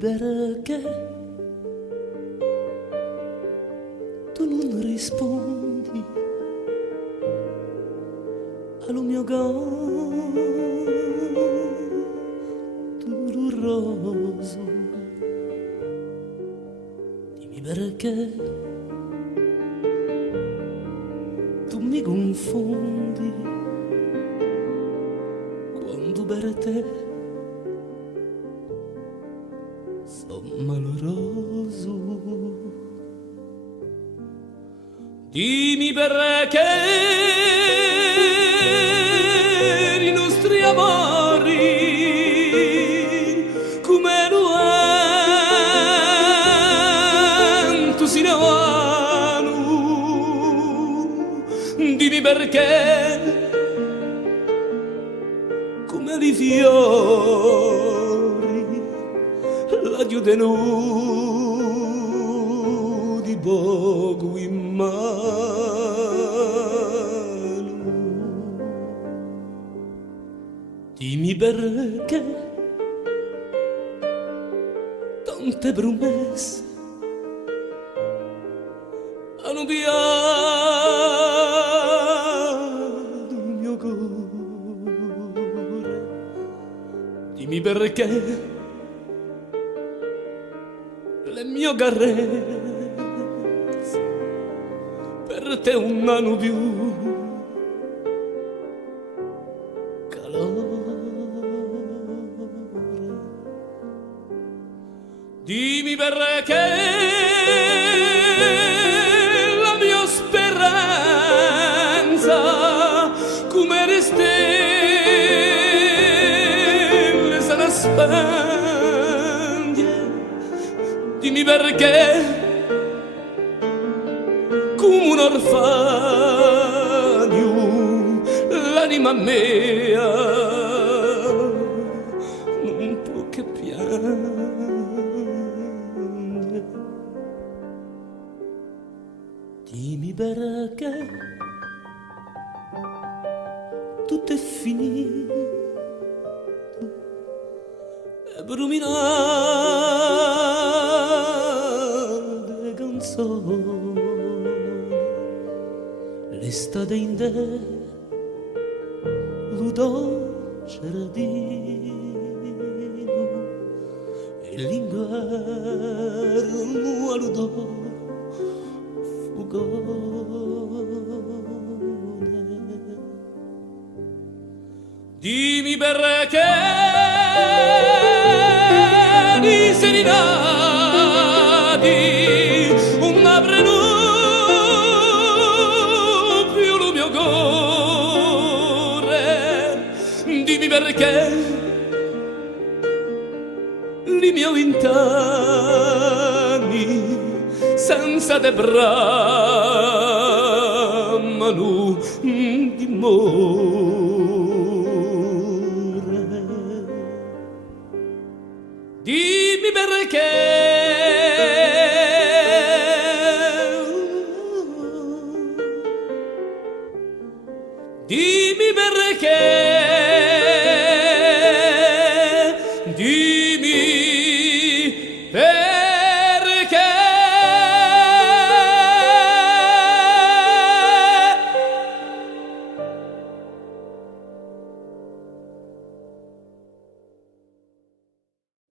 perché tu non rispondi allo mio canto rumoroso. Dimmi perché tu mi confondi quando per te sono maloroso. Dimmi perché i nostri amori come lo vento si ne vanno. Dimmi perché come i fiori la chiudono di poco in mano. Dimmi perché tante promesse hanno piato il mio cuore. Dimmi perché le mie carezze per te un anno più calore. Dimmi perché la mia speranza come le stelle se ne spegne. Dimmi perché come un orfano l'anima mia non può che piangere. Dimmi perché tutto è finito e bruminate canzoni. L'estate in te lo dolce giardino e l'inverno lo fugone. Dimmi perché di serenati non aprono più lo mio cuore. Dimmi perché li miei vent'anni senza te bramano d'amore. Dimmi perché